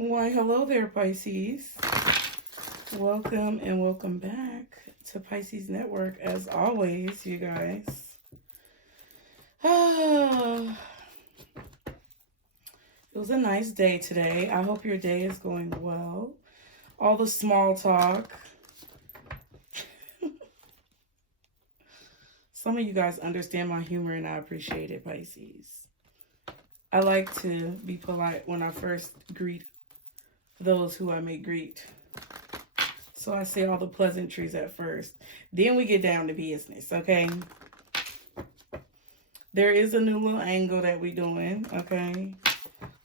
Why, hello there, Pisces. Welcome and welcome back to Pisces Network. As always, you guys. It was a nice day today. I hope your day is going well. All the small talk. Some of you guys understand my humor and I appreciate it, Pisces. I like to be polite when I first greet those who I may greet. So I say all the pleasantries at first. Then we get down to business, okay? There is a new little angle that we doing, okay?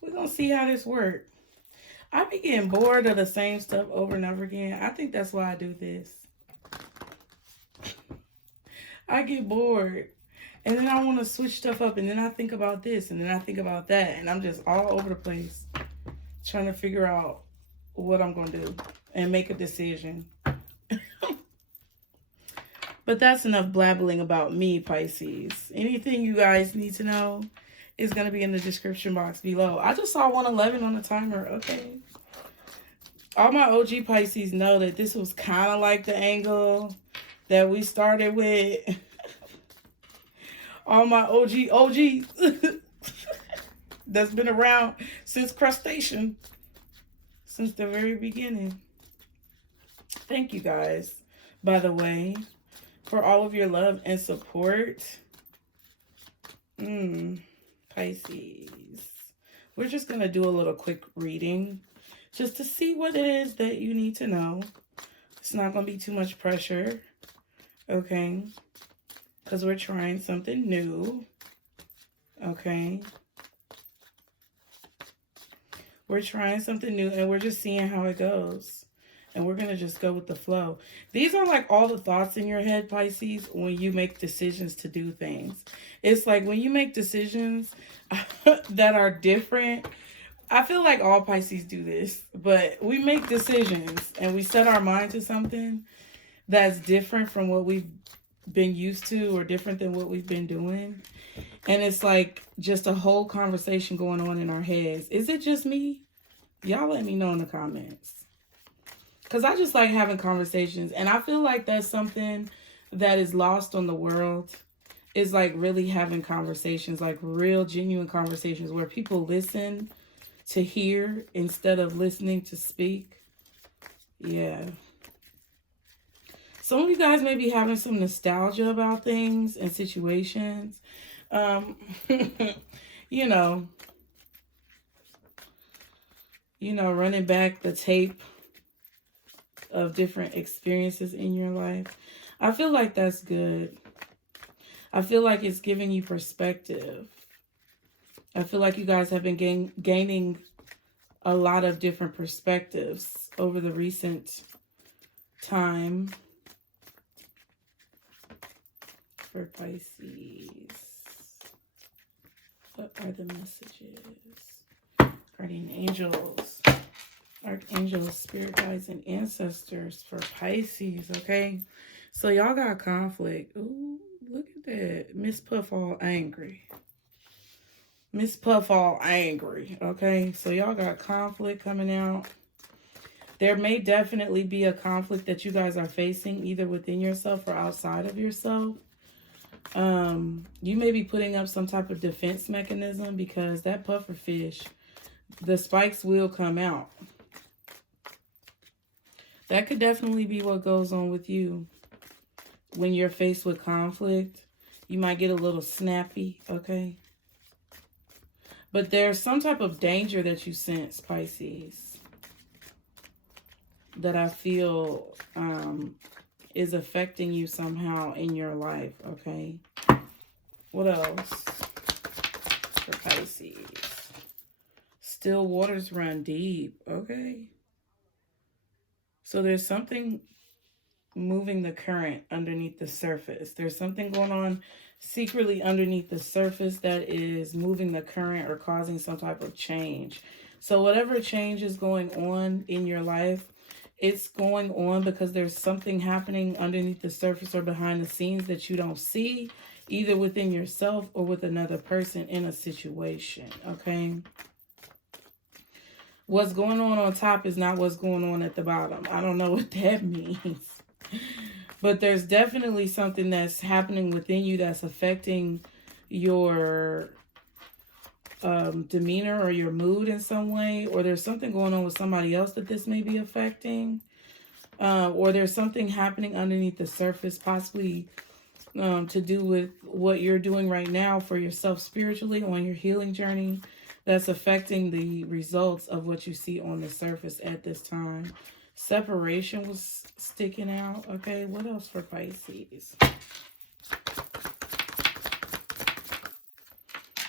We're going to see how this works. I be getting bored of the same stuff over and over again. I think that's why I do this. I get bored. And then I want to switch stuff up. And then I think about this. And then I think about that. And I'm just all over the place trying to figure out what I'm going to do and make a decision. But that's enough blabbling about me, Pisces. Anything you guys need to know is going to be in the description box below. I just saw 111 on the timer. Okay. All my OG Pisces know that this was kind of like the angle that we started with. All my OGs that's been around since crustacean. Since the very beginning. Thank you guys, by the way, for all of your love and support. Pisces. We're just going to do a little quick reading just to see what it is that you need to know. It's not going to be too much pressure, okay? Because we're trying something new, okay? We're trying something new and we're just seeing how it goes. And we're going to just go with the flow. These are like all the thoughts in your head, Pisces, when you make decisions to do things. It's like when you make decisions that are different. I feel like all Pisces do this. But we make decisions and we set our mind to something that's different from what we've been used to or different than what we've been doing. And it's like just a whole conversation going on in our heads. Is it just me? Y'all let me know in the comments. Because I just like having conversations. And I feel like that's something that is lost on the world. Is like really having conversations. Like real genuine conversations where people listen to hear instead of listening to speak. Yeah. Some of you guys may be having some nostalgia about things and situations. you know, running back the tape of different experiences in your life. I feel like that's good. I feel like it's giving you perspective. I feel like you guys have been gaining a lot of different perspectives over the recent time. For Pisces, what are the messages? Guardian angels, archangels, spirit guides, and ancestors for Pisces, okay? So y'all got conflict. Ooh, look at that. Miss Puff all angry. Miss Puff all angry, okay? So y'all got conflict coming out. There may definitely be a conflict that you guys are facing either within yourself or outside of yourself. You may be putting up some type of defense mechanism because that puffer fish, the spikes will come out. That could definitely be what goes on with you. When you're faced with conflict, you might get a little snappy, okay? But there's some type of danger that you sense, Pisces, that I feel is affecting you somehow in your life, okay? What else for Pisces? Still waters run deep, okay? So there's something moving the current underneath the surface. There's something going on secretly underneath the surface that is moving the current or causing some type of change. So whatever change is going on in your life, it's going on because there's something happening underneath the surface or behind the scenes that you don't see, either within yourself or with another person in a situation, okay? What's going on top is not what's going on at the bottom. I don't know what that means. But there's definitely something that's happening within you that's affecting your demeanor or your mood in some way. Or there's something going on with somebody else that this may be affecting. Or there's something happening underneath the surface, possibly to do with what you're doing right now for yourself spiritually on your healing journey, that's affecting the results of what you see on the surface at this time. Separation was sticking out. Okay, what else for Pisces?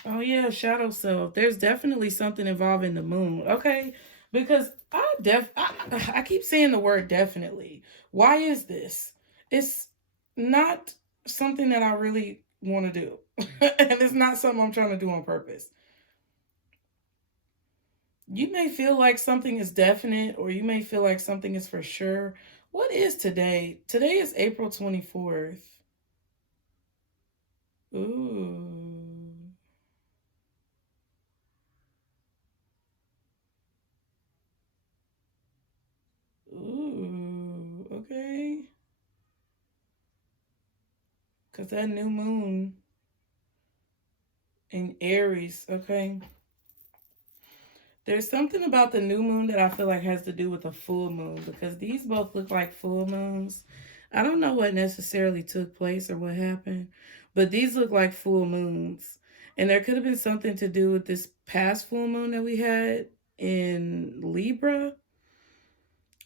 Oh yeah, shadow self. There's definitely something involving the moon. Okay, because I keep saying the word definitely. Why is this? It's not something that I really want to do. And it's not something I'm trying to do on purpose. You may feel like something is definite, or you may feel like something is for sure. What is today? Today is April 24th. Ooh. Ooh, okay. Because that new moon in Aries, okay. There's something about the new moon that I feel like has to do with the full moon, because these both look like full moons. I don't know what necessarily took place or what happened, but these look like full moons. And there could have been something to do with this past full moon that we had in Libra,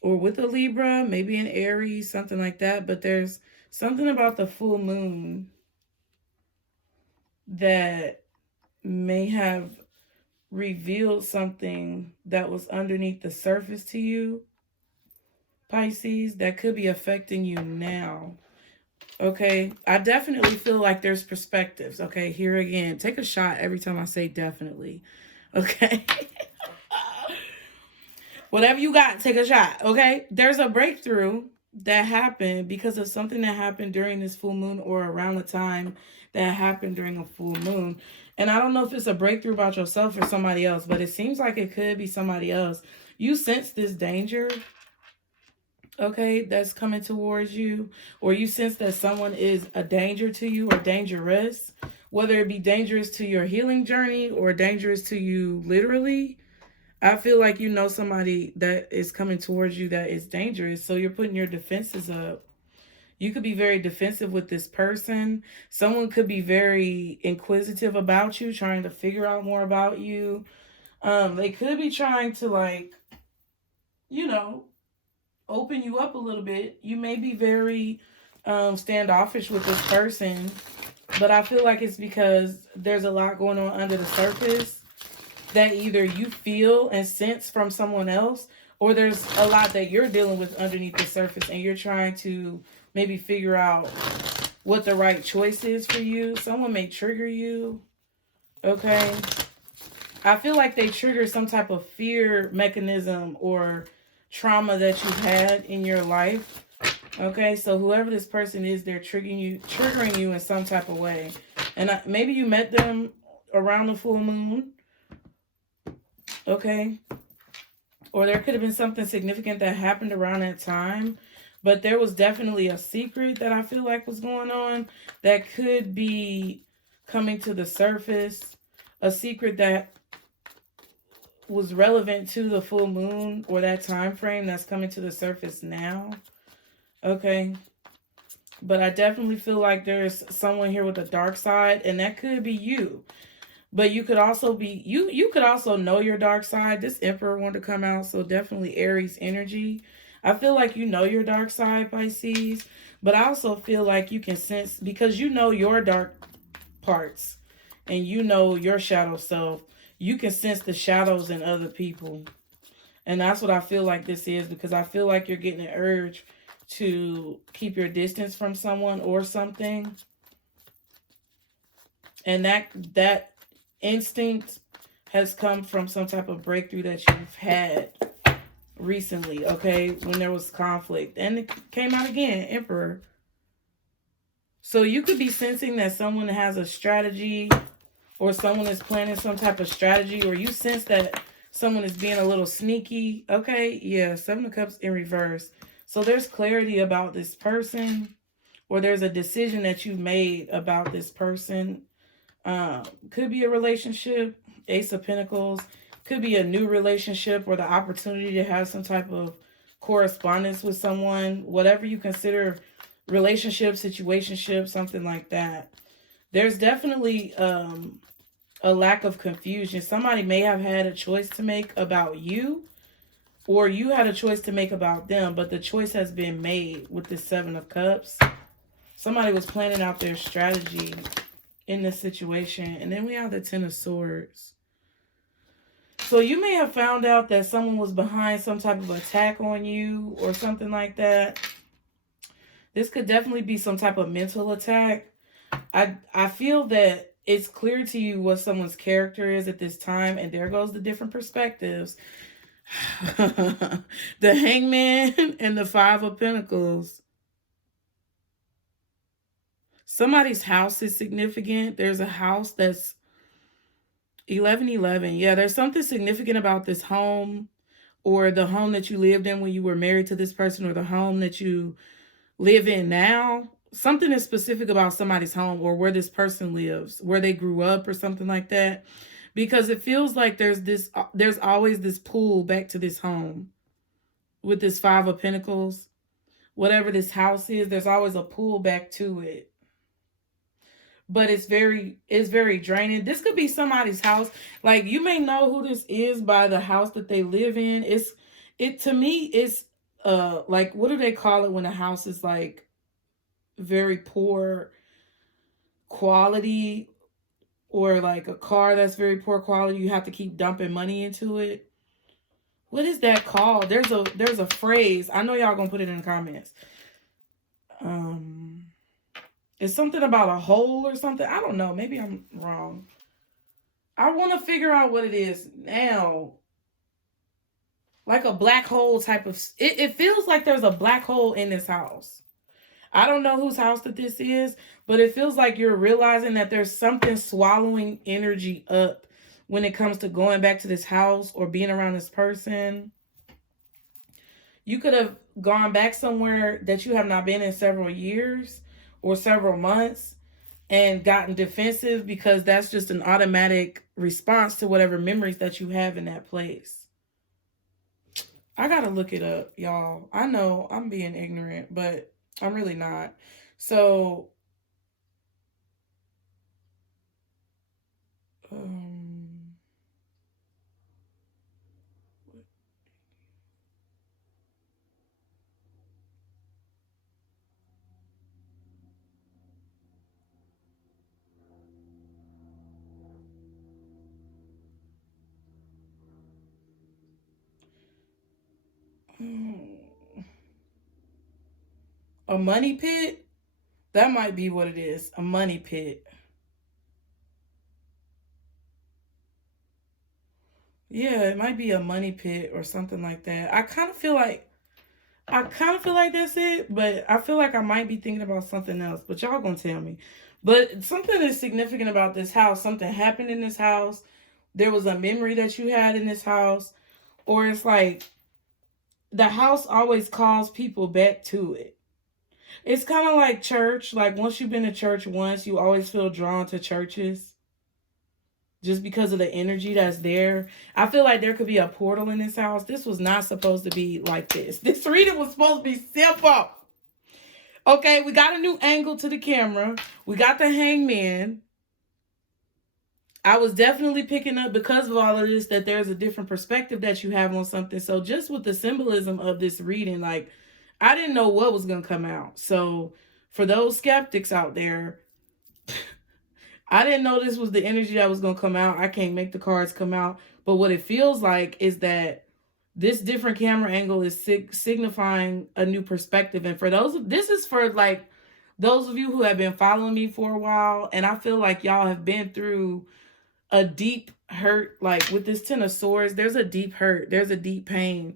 or with a Libra, maybe in Aries, something like that. But there's something about the full moon that may have revealed something that was underneath the surface to you, Pisces, that could be affecting you now. Okay, I definitely feel like there's perspectives. Okay, here again, take a shot every time I say definitely. Okay. Whatever you got, take a shot. Okay, there's a breakthrough that happened because of something that happened during this full moon, or around the time that happened during a full moon. And I don't know if it's a breakthrough about yourself or somebody else, but it seems like it could be somebody else. You sense this danger, okay, that's coming towards you, or you sense that someone is a danger to you or dangerous, whether it be dangerous to your healing journey or dangerous to you literally. I feel like you know somebody that is coming towards you that is dangerous, so you're putting your defenses up. You could be very defensive with this person. Someone could be very inquisitive about you, trying to figure out more about you. They could be trying to, like, you know, open you up a little bit. You may be very standoffish with this person, but I feel like it's because there's a lot going on under the surface that either you feel and sense from someone else, or there's a lot that you're dealing with underneath the surface and you're trying to maybe figure out what the right choice is for you. Someone may trigger you, okay? I feel like they trigger some type of fear mechanism or trauma that you've had in your life, okay? So whoever this person is, they're triggering you in some type of way. And maybe you met them around the full moon, okay? Or there could have been something significant that happened around that time. But there was definitely a secret that I feel like was going on that could be coming to the surface. A secret that was relevant to the full moon or that time frame that's coming to the surface now. Okay. But I definitely feel like there's someone here with a dark side, and that could be you. But you could also be, you could also know your dark side. This Emperor wanted to come out, so definitely Aries energy. I feel like you know your dark side, Pisces, but I also feel like you can sense, because you know your dark parts and you know your shadow self, you can sense the shadows in other people. And that's what I feel like this is, because I feel like you're getting an urge to keep your distance from someone or something. And that instinct has come from some type of breakthrough that you've had recently, okay, when there was conflict. And it came out again, Emperor. So you could be sensing that someone has a strategy, or someone is planning some type of strategy, or you sense that Someone is being a little sneaky. Okay, yeah, Seven of Cups in reverse. So there's clarity about this person, or there's a decision that you made about this person. Could be a relationship, Ace of Pentacles. Could be a new relationship or the opportunity to have some type of correspondence with someone. Whatever you consider relationship, situationship, something like that. There's definitely a lack of confusion. Somebody may have had a choice to make about you, or you had a choice to make about them, but the choice has been made with the Seven of Cups. Somebody was planning out their strategy in this situation. And then we have the Ten of Swords. So you may have found out that someone was behind some type of attack on you or something like that. This could definitely be some type of mental attack. I feel that it's clear to you what someone's character is at this time, and there goes the different perspectives. The Hangman and the Five of Pentacles. Somebody's house is significant. There's a house that's 1111. Yeah, there's something significant about this home, or the home that you lived in when you were married to this person, or the home that you live in now. Something is specific about somebody's home, or where this person lives, where they grew up, or something like that. Because it feels like there's always this pull back to this home with this Five of Pentacles. Whatever this house is, there's always a pull back to it. But it's very draining. This could be somebody's house. Like, you may know who this is by the house that they live in. To me, it's like, what do they call it when a house is like very poor quality, or like a car that's very poor quality, you have to keep dumping money into it? What is that called? There's a phrase. I know y'all gonna put it in the comments. It's something about a hole or something. I don't know. Maybe I'm wrong. I want to figure out what it is now. Like a black hole type of... It feels like there's a black hole in this house. I don't know whose house that this is, but it feels like you're realizing that there's something swallowing energy up when it comes to going back to this house or being around this person. You could have gone back somewhere that you have not been in several years or several months and gotten defensive, because that's just an automatic response to whatever memories that you have in that place. I gotta look it up, y'all. I know I'm being ignorant, but I'm really not. So, a money pit? That might be what it is. A money pit. Yeah, it might be a money pit or something like that. I kind of feel like that's it, but I feel like I might be thinking about something else, but y'all gonna tell me. But something is significant about this house. Something happened in this house. There was a memory that you had in this house, or it's like the house always calls people back to it. It's kind of like church. Like, once you've been to church once, you always feel drawn to churches just because of the energy that's there. I feel like there could be a portal in this house. This was not supposed to be like this. This reading was supposed to be simple. Okay, we got a new angle to the camera. We got the Hangman. I was definitely picking up, because of all of this, that there's a different perspective that you have on something. So just with the symbolism of this reading, like, I didn't know what was going to come out. So for those skeptics out there, I didn't know this was the energy that was going to come out. I can't make the cards come out. But what it feels like is that this different camera angle is signifying a new perspective. And for those, this is for like those of you who have been following me for a while. And I feel like y'all have been through a deep hurt. Like with this Ten of Swords, there's a deep hurt. There's a deep pain.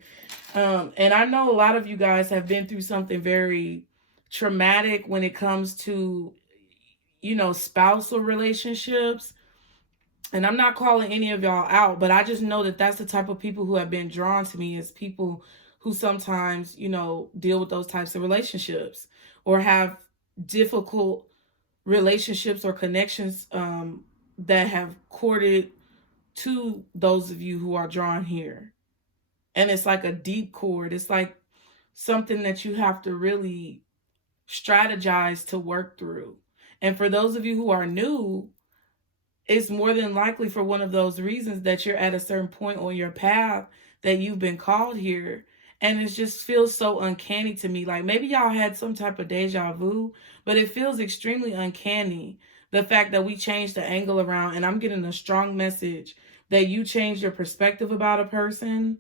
And I know a lot of you guys have been through something very traumatic when it comes to, you know, spousal relationships. And I'm not calling any of y'all out, but I just know that that's the type of people who have been drawn to me, as people who sometimes, you know, deal with those types of relationships or have difficult relationships or connections that have courted to those of you who are drawn here. And it's like a deep chord. It's like something that you have to really strategize to work through. And for those of you who are new, it's more than likely for one of those reasons that you're at a certain point on your path that you've been called here. And it just feels so uncanny to me. Like maybe y'all had some type of deja vu, but it feels extremely uncanny. The fact that we changed the angle around, and I'm getting a strong message that you changed your perspective about a person.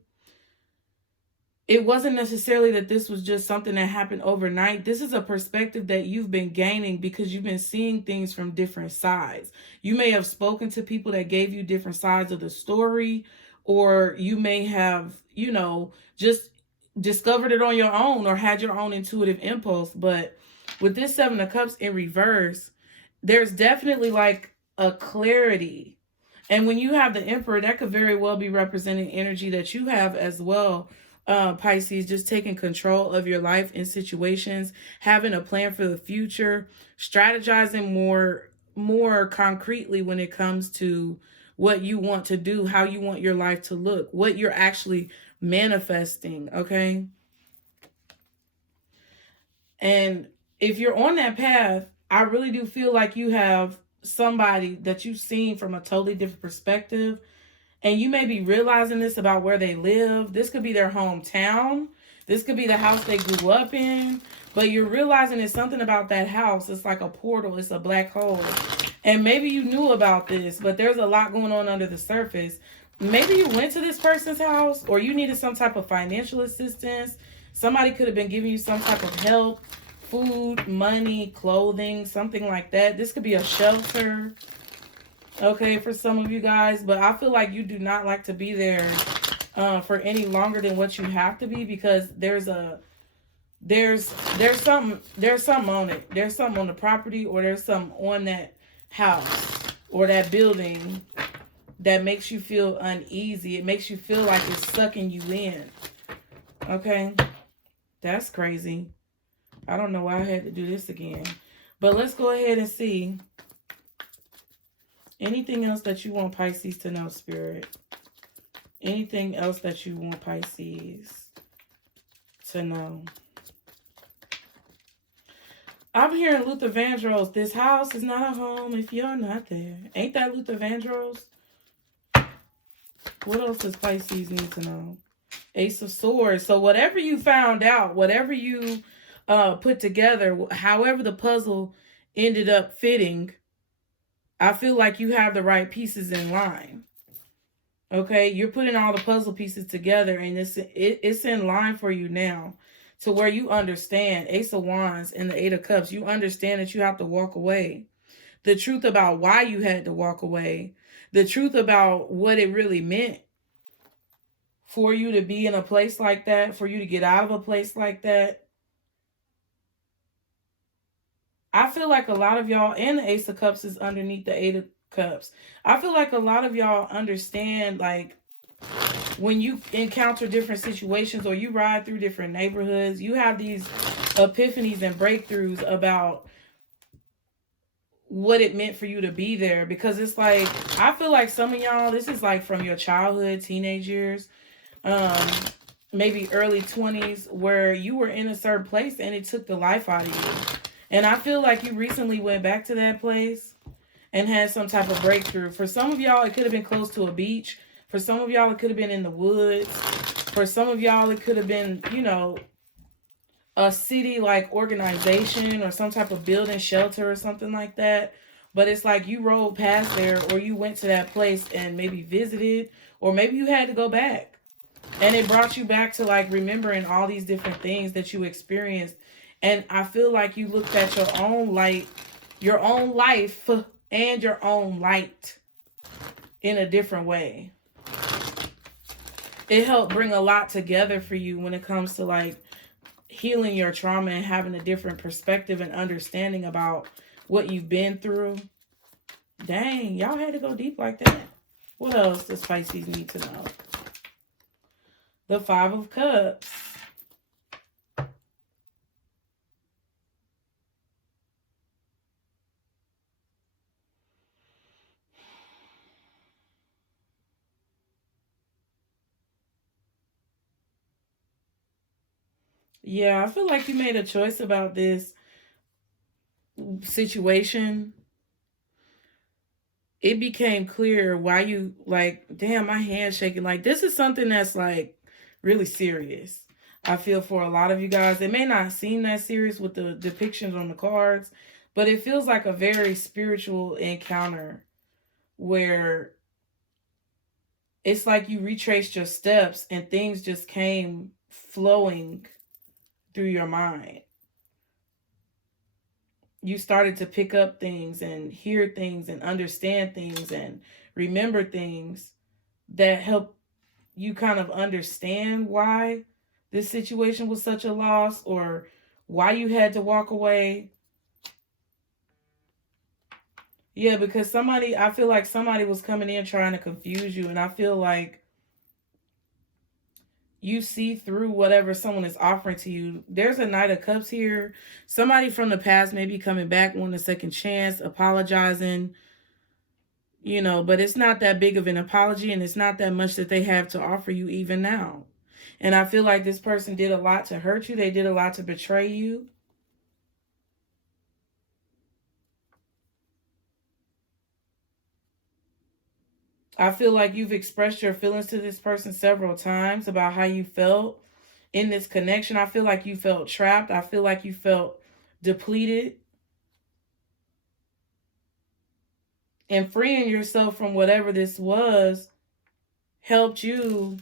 It wasn't necessarily that this was just something that happened overnight. This is a perspective that you've been gaining because you've been seeing things from different sides. You may have spoken to people that gave you different sides of the story, or you may have, you know, just discovered it on your own or had your own intuitive impulse. But with this Seven of Cups in reverse, there's definitely like a clarity. And when you have the Emperor, that could very well be representing energy that you have as well. Pisces, just taking control of your life in situations, having a plan for the future, strategizing more concretely when it comes to what you want to do, how you want your life to look, what you're actually manifesting, okay? And if you're on that path, I really do feel like you have somebody that you've seen from a totally different perspective. And you may be realizing this about where they live. This could be their hometown. This could be the house they grew up in. But you're realizing it's something about that house. It's like a portal. It's a black hole. And maybe you knew about this, but there's a lot going on under the surface. Maybe you went to this person's house, or you needed some type of financial assistance. Somebody could have been giving you some type of help, food, money, clothing, something like that. This could be a shelter. Okay, for some of you guys, but I feel like you do not like to be there for any longer than what you have to be, because there's something on it. There's something on the property, or there's something on that house or that building that makes you feel uneasy. It makes you feel like it's sucking you in. Okay, that's crazy. I don't know why I had to do this again, but let's go ahead and see. Anything else that you want Pisces to know, Spirit? Anything else that you want Pisces to know? I'm hearing Luther Vandross. This house is not a home if you're not there. Ain't that Luther Vandross? What else does Pisces need to know? Ace of Swords. So whatever you found out, whatever you put together, however the puzzle ended up fitting, I feel like you have the right pieces in line. Okay, you're putting all the puzzle pieces together, and it's in line for you now, to where you understand. Ace of Wands and the Eight of Cups. You understand that you have to walk away. The truth about why you had to walk away. The truth about what it really meant for you to be in a place like that, for you to get out of a place like that. I feel like a lot of y'all, and the Ace of Cups is underneath the Eight of Cups. I feel like a lot of y'all understand, like, when you encounter different situations or you ride through different neighborhoods, you have these epiphanies and breakthroughs about what it meant for you to be there. Because it's like, I feel like some of y'all, this is like from your childhood, teenage years, maybe early 20s, where you were in a certain place and it took the life out of you. And I feel like you recently went back to that place and had some type of breakthrough. For some of y'all, it could have been close to a beach. For some of y'all, it could have been in the woods. For some of y'all, it could have been, you know, a city-like organization or some type of building, shelter or something like that. But it's like you rolled past there, or you went to that place and maybe visited, or maybe you had to go back. And it brought you back to like remembering all these different things that you experienced. And I feel like you looked at your own light, your own life, and your own light in a different way. It helped bring a lot together for you when it comes to like healing your trauma and having a different perspective and understanding about what you've been through. Dang, y'all had to go deep like that. What else does Pisces need to know? The Five of Cups. Yeah, I feel like you made a choice about this situation. It became clear why you, like, damn, my hand's shaking. Like, this is something that's like really serious. I feel for a lot of you guys. It may not seem that serious with the depictions on the cards, but it feels like a very spiritual encounter where it's like you retraced your steps and things just came flowing through your mind. You started to pick up things and hear things and understand things and remember things that help you kind of understand why this situation was such a loss or why you had to walk away. Yeah, because I feel like somebody was coming in trying to confuse you, and I feel like you see through whatever someone is offering to you. There's a Knight of Cups here. Somebody from the past may be coming back, wanting a second chance, apologizing, but it's not that big of an apology, and it's not that much that they have to offer you even now. And I feel like this person did a lot to hurt you. They did a lot to betray you. I feel like you've expressed your feelings to this person several times about how you felt in this connection. I feel like you felt trapped. I feel like you felt depleted. And freeing yourself from whatever this was helped you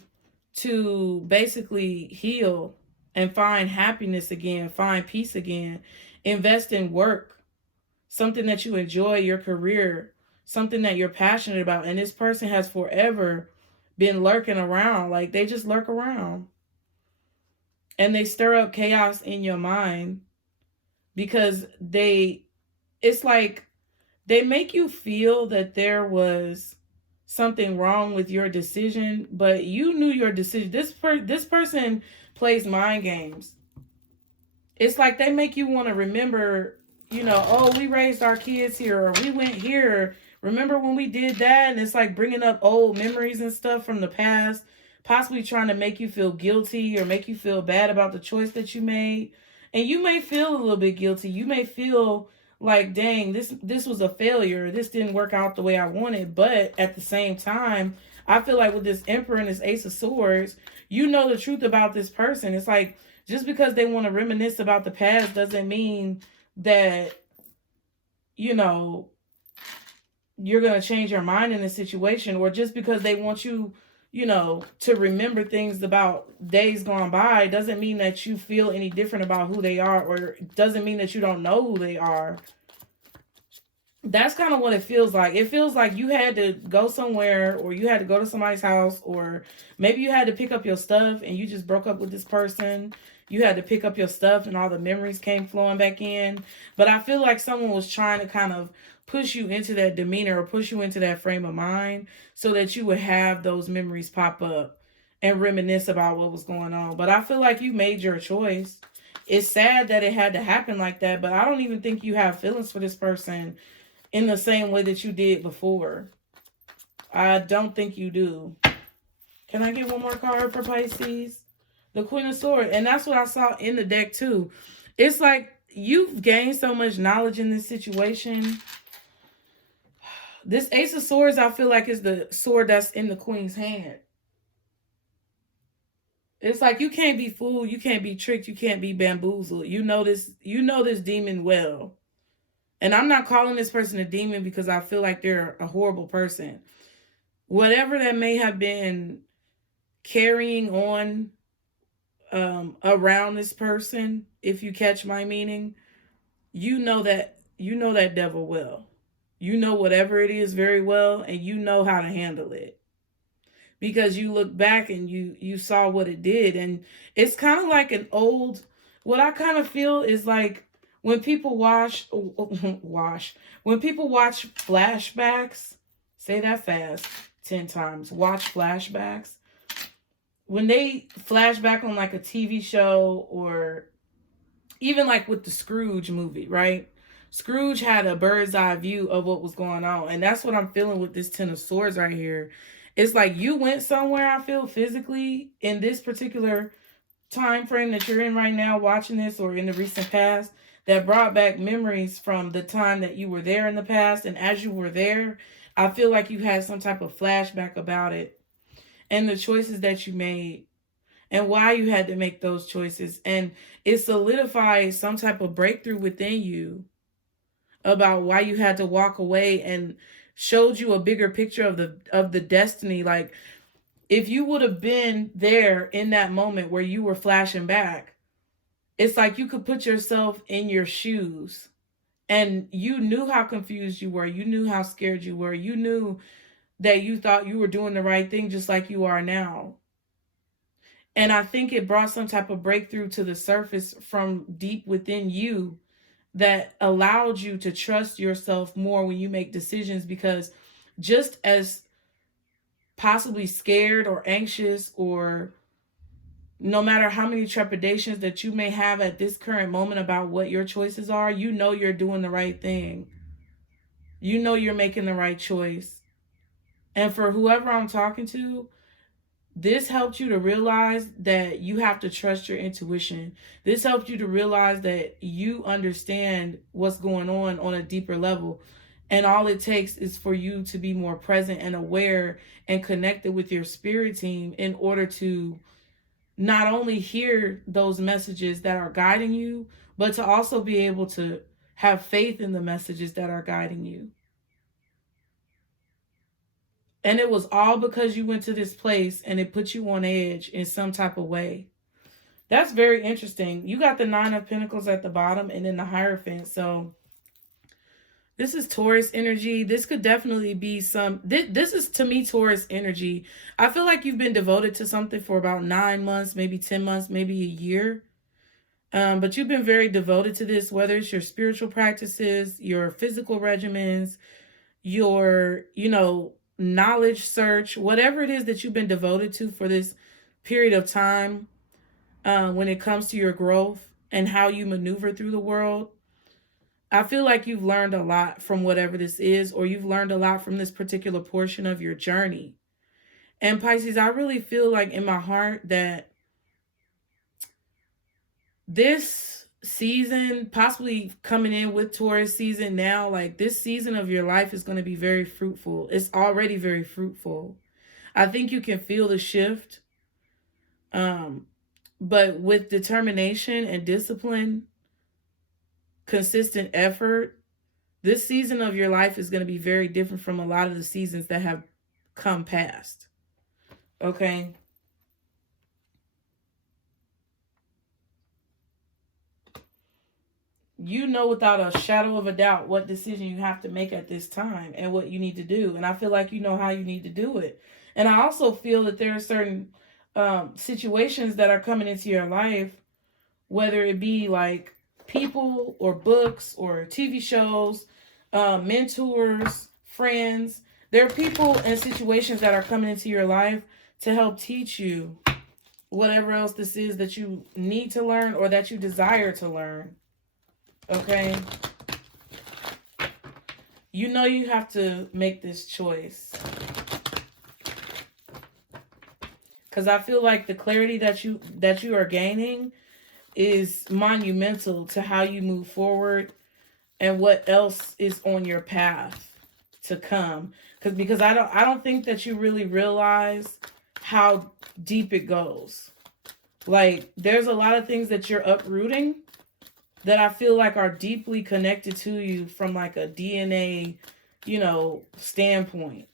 to basically heal and find happiness again, find peace again, invest in work, something that you enjoy, your career, something that you're passionate about. And this person has forever been lurking around. Like, they just lurk around. And they stir up chaos in your mind because it's like they make you feel that there was something wrong with your decision, but you knew your decision. This person plays mind games. It's like they make you want to remember, oh, we raised our kids here, or we went here. Remember when we did that? And it's like bringing up old memories and stuff from the past, possibly trying to make you feel guilty or make you feel bad about the choice that you made. And you may feel a little bit guilty. You may feel like, dang, this was a failure. This didn't work out the way I wanted. But at the same time, I feel like with this Emperor and this Ace of Swords, you know the truth about this person. It's like, just because they want to reminisce about the past doesn't mean that, you're going to change your mind in this situation. Or just because they want you, to remember things about days gone by doesn't mean that you feel any different about who they are, or doesn't mean that you don't know who they are. That's kind of what it feels like. It feels like you had to go somewhere, or you had to go to somebody's house, or maybe you had to pick up your stuff and you just broke up with this person. You had to pick up your stuff and all the memories came flowing back in. But I feel like someone was trying to kind of push you into that demeanor or push you into that frame of mind so that you would have those memories pop up and reminisce about what was going on. But I feel like you made your choice. It's sad that it had to happen like that, but I don't even think you have feelings for this person in the same way that you did before. I don't think you do. Can I get one more card for Pisces? The Queen of Swords. And that's what I saw in the deck too. It's like you've gained so much knowledge in this situation. This Ace of Swords, I feel like, is the sword that's in the Queen's hand. It's like you can't be fooled, you can't be tricked, you can't be bamboozled. You know this demon well. And I'm not calling this person a demon because I feel like they're a horrible person. Whatever that may have been carrying on around this person, if you catch my meaning, you know that devil well. You know whatever it is very well, and you know how to handle it. Because you look back and you saw what it did. And it's kind of like what I kind of feel is like when people when people watch flashbacks, say that fast 10 times, watch flashbacks. When they flash back on like a TV show, or even like with the Scrooge movie, right? Scrooge had a bird's eye view of what was going on. And that's what I'm feeling with this Ten of Swords right here. It's like you went somewhere, I feel, physically in this particular time frame that you're in right now, watching this, or in the recent past, that brought back memories from the time that you were there in the past. And as you were there, I feel like you had some type of flashback about it and the choices that you made and why you had to make those choices. And it solidifies some type of breakthrough within you about why you had to walk away, and showed you a bigger picture of the destiny. Like, if you would have been there in that moment where you were flashing back, it's like you could put yourself in your shoes, and you knew how confused you were. You knew how scared you were. You knew that you thought you were doing the right thing, just like you are now. And I think it brought some type of breakthrough to the surface from deep within you that allowed you to trust yourself more when you make decisions, because just as possibly scared or anxious, or no matter how many trepidations that you may have at this current moment about what your choices are, you know you're doing the right thing. You know you're making the right choice. And for whoever I'm talking to, this helped you to realize that you have to trust your intuition. This helped you to realize that you understand what's going on a deeper level. And all it takes is for you to be more present and aware and connected with your spirit team in order to not only hear those messages that are guiding you, but to also be able to have faith in the messages that are guiding you. And it was all because you went to this place and it put you on edge in some type of way. That's very interesting. You got the Nine of Pentacles at the bottom and then the Hierophant. So this is Taurus energy. This could definitely be this is, to me, Taurus energy. I feel like you've been devoted to something for about 9 months, maybe 10 months, maybe a year. But you've been very devoted to this, whether it's your spiritual practices, your physical regimens, your, knowledge search, whatever it is that you've been devoted to for this period of time, when it comes to your growth and how you maneuver through the world. I feel like you've learned a lot from whatever this is, or you've learned a lot from this particular portion of your journey. And Pisces, I really feel like in my heart that this season, possibly coming in with Taurus season now, like this season of your life is going to be very fruitful. It's already very fruitful. I think you can feel the shift. But with determination and discipline, consistent effort, this season of your life is going to be very different from a lot of the seasons that have come past. Okay? You know without a shadow of a doubt what decision you have to make at this time and what you need to do. And I feel like you know how you need to do it. And I also feel that there are certain situations that are coming into your life, whether it be like people or books or TV shows, mentors, friends. There are people and situations that are coming into your life to help teach you whatever else this is that you need to learn or that you desire to learn. Okay? You know you have to make this choice. Because I feel like the clarity that you are gaining is monumental to how you move forward and what else is on your path to come. Because I don't think that you really realize how deep it goes. Like, there's a lot of things that you're uprooting that I feel like are deeply connected to you from like a DNA, standpoint.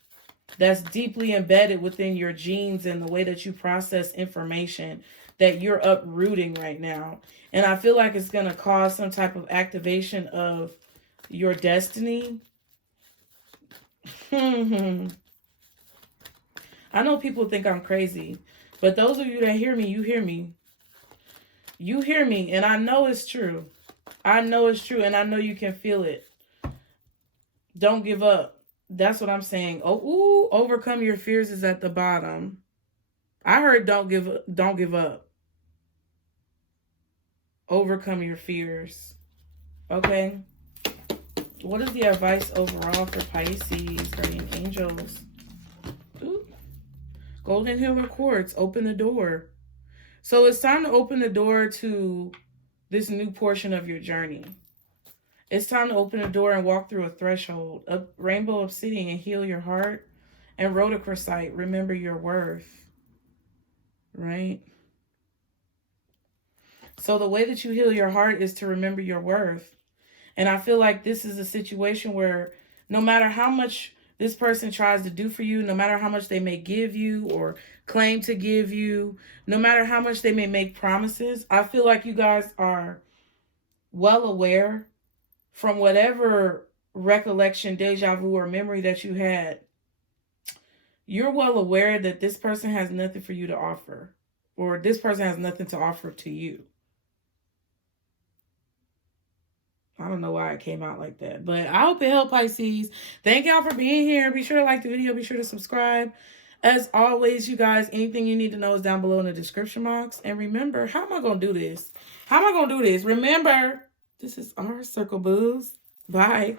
That's deeply embedded within your genes and the way that you process information that you're uprooting right now. And I feel like it's going to cause some type of activation of your destiny. I know people think I'm crazy, but those of you that hear me, you hear me. You hear me, and I know it's true. I know it's true, and I know you can feel it. Don't give up. That's what I'm saying. Oh, ooh, overcome your fears is at the bottom. I heard don't give up. Overcome your fears. Okay. What is the advice overall for Pisces, guardian angels? Ooh. Golden Healer Quartz, open the door. So it's time to open the door to this new portion of your journey. It's time to open the door and walk through a threshold. A rainbow obsidian, heal your heart. And rhodochrosite, remember your worth. Right? So the way that you heal your heart is to remember your worth. And I feel like this is a situation where no matter how much this person tries to do for you, no matter how much they may give you or claim to give you, no matter how much they may make promises, I feel like you guys are well aware from whatever recollection, deja vu, or memory that you had. You're well aware that this person has nothing for you to offer, or this person has nothing to offer to you. I don't know why it came out like that, but I hope it helped, Pisces. Thank y'all for being here. Be sure to like the video. Be sure to subscribe. As always, you guys, anything you need to know is down below in the description box. And remember, how am I going to do this? How am I going to do this? Remember, this is our circle, booze. Bye.